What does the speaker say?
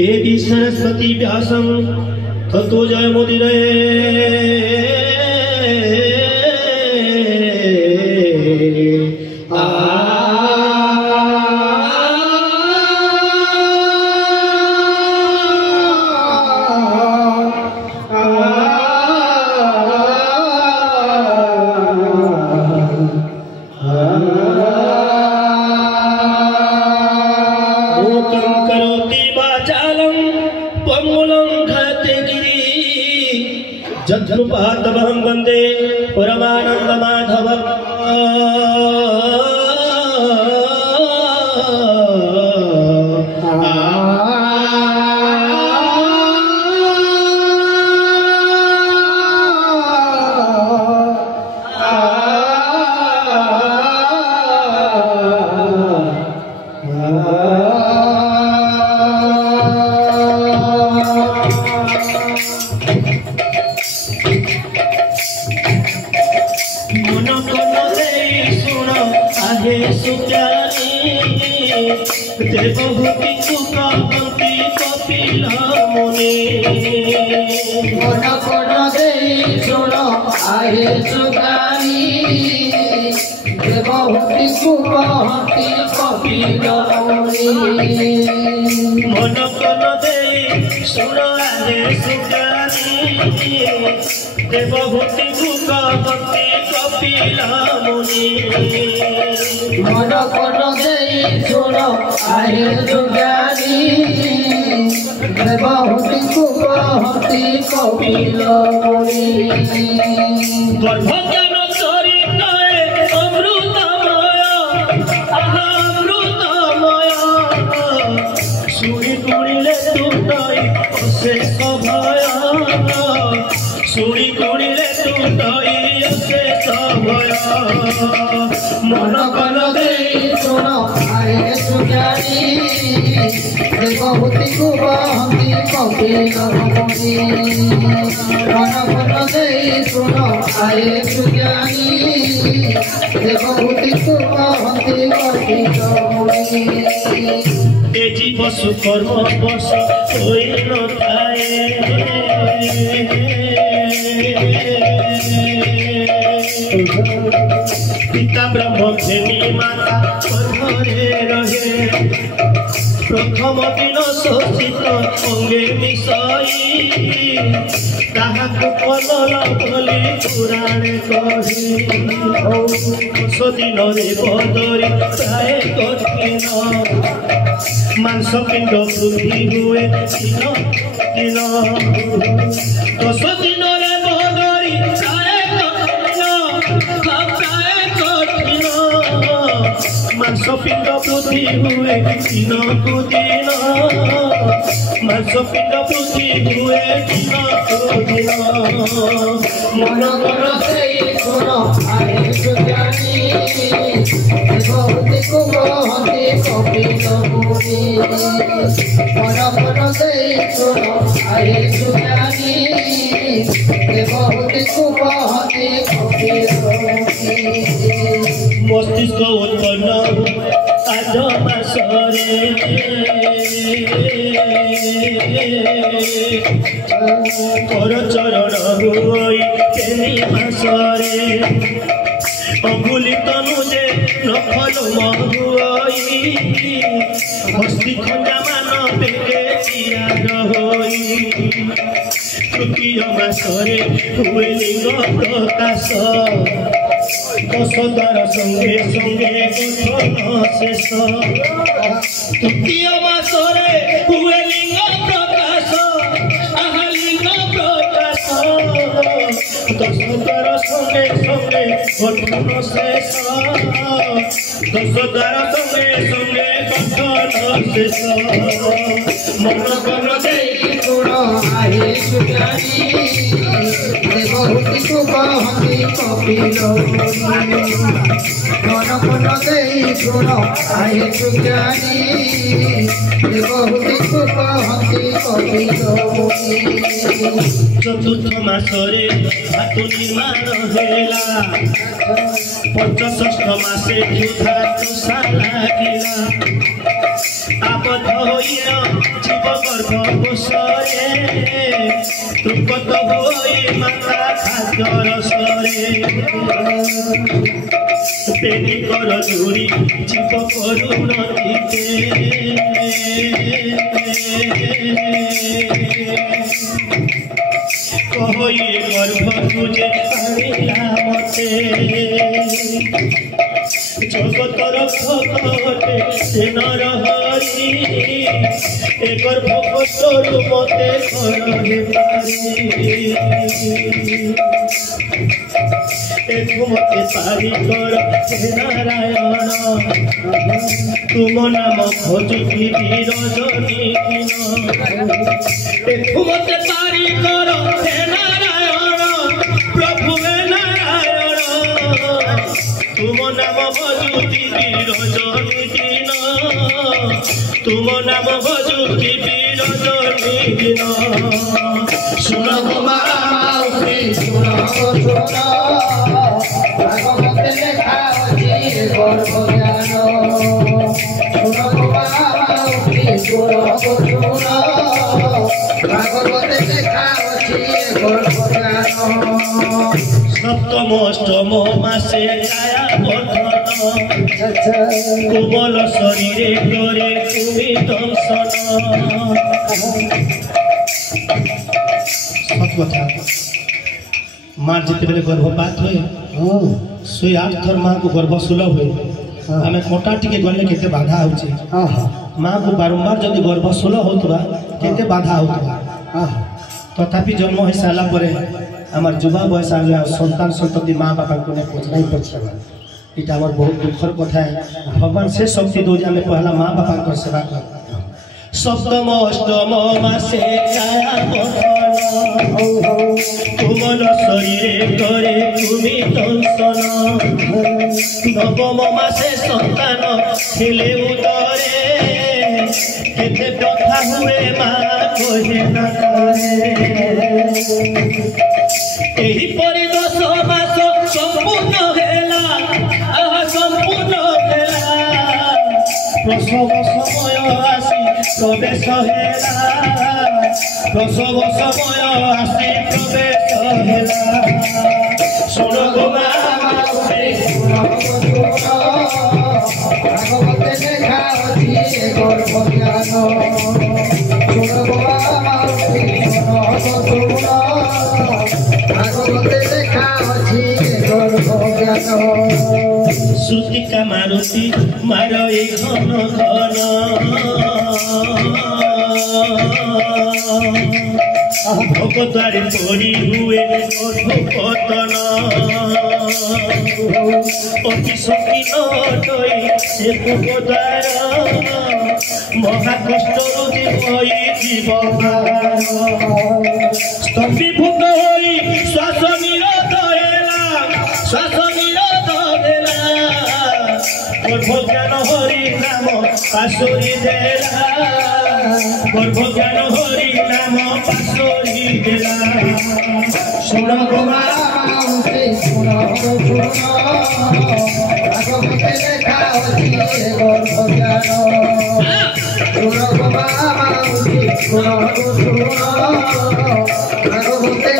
देवी सरस्वती व्यासं ततो जयमुदीरये जद्रुपातवहं वन्दे परमानंद माधव मन कन दे सुन आगे सुगानी देवभूति भूपति कपिल मुनि मन कन दे सुन आगे सुगानी देवभूति भूपति कपिल मुनि गर्भज्ञान चरित अमृतमय अमृतमय सुनी कुड़िले तुटई शेष भय सुनी कुड़िले तुटई शेष भय मन कन दे सुन आए सुजानी देवभूति भूपति कपिल मुनि मन कन दे सुन आए सुजानी देवभूति भूपति कपिल मुनि तेजी पशु कर्म बस कोई न थाए पिता ब्रह्म प्रेमी माता गर्भरे रहे प्रथम दिन शोषित अंगे मिसाई ताहाकु पलल भली पुराण कही दश दिन बदरी प्राय कठिन मांसपिंड वृद्धि हुए दिन दिन दश दिन बदरी प्राय कठिन मांसपिंड वृद्धि हुए दिन को दिन मांसपिंड वृद्धि हुए दिन को दिन मन कर से सुन आए सुजानी देवभूति भूपति कपिल मुनि मन कर से सुन आए सुजानी देवभूति भूपति कपिल मुनि मस्तिष्क उत्पन्न हुए आज मासरे कर चरण हुई तेनी मासरे अंगुली तनुजे नफल महुई हस्ती खंजा मान पेटे तियार होई तृतीय मासरे हुए लिंग प्रकाश दशदार संगे संगे गठन शेष तृतीय मासरे हुए लिंग प्रकाश आहा लिंग प्रकाश दशदार संगे संगे गठन शेष दशदार संगे संगे गठन शेष मन कर दे गुण आए सुजानी देवभूति भूपति कपिल मुनि मन कन दे गुण आए सुजानी देवभूति भूपति कपिल मुनि चतुर्थ मासरे धातु निर्माण हेला पंचषष्ठ मासे धातु साला गिला आबद्ध होइन जीव गर्भ বসরে তৃপত হই মাতা খাদ্যর সরে প্রেমী কর দূরি জীব করুণতিতে কহই গর্ভ তুজে আনিলা মতে জগতর ভগতে সে নর হরি এ গর্ভ কষ্টরু মতে করহে পারি ঘুমতে পারি কর হে নারায়ণ তুম নাম ভজুতি রজনী ঘুমতে পারি কর হে নারায়ণ প্রভু হে নারায়ণ তুম নাম ভজুতি রজনী দিন তুম নাম ভজুতি রজনী দিন শুন ভাগবতে লেখা আছে গর্ভ জ্ঞান ভাগবতে লেখা আছে গর্ভ জ্ঞান সপ্তম অষ্টম মাসে ছায়া বর্ধন কোমল শরীরে করে তুমি দর্শন সত কথা मार जिते बेले गर्भपात हुए से 8 थर माँ को गर्भ सुलभ हुए आम मोटा टिके गले केते बाधा होचे माँ को बारंबार जदि गर्भ सुलभ होतबा केते बाधा होतबा तथापि जन्म हो साला परे आमार युवा बयस आ संतान संतति माँ बापा को ने पहुंचनाई पछवा इटा हमर बहुत दुखर कथा है भगवान से शक्ति दो आम पहला माँ बापा को सेवा कर सप्तम अष्टम मासे छाया तुमन शरीरे करे तुमी दर्शन नवम मासे संतान थिले उदरे केते व्यथा हुए माँ कहे न एही परि 10 मास संपूर्ण हेला संपूर्ण हेला प्रसव समय आसी प्रवेश हेला प्रसव समय आसी प्रवेश हेला शुण गो भागवते लेखा আছে গর্ভ জ্ঞান ভাগবতে লেখা আছে গর্ভ জ্ঞান श्रुतिका मारुति मार घन घन भगद्वारे पड़ी हुए गर्भपतन अति शक्ति नई से भगद्वार महाकष्ट जीव स्तंभीभूत हो श्वास निरत हेला श्वास निरत गर्भज्ञान हरि नाम पाशोरी देला गर्भज्ञान हरि नाम पाशोरी देला शुण भागवते লেখা আছে গর্ভ জ্ঞান ভাগবতে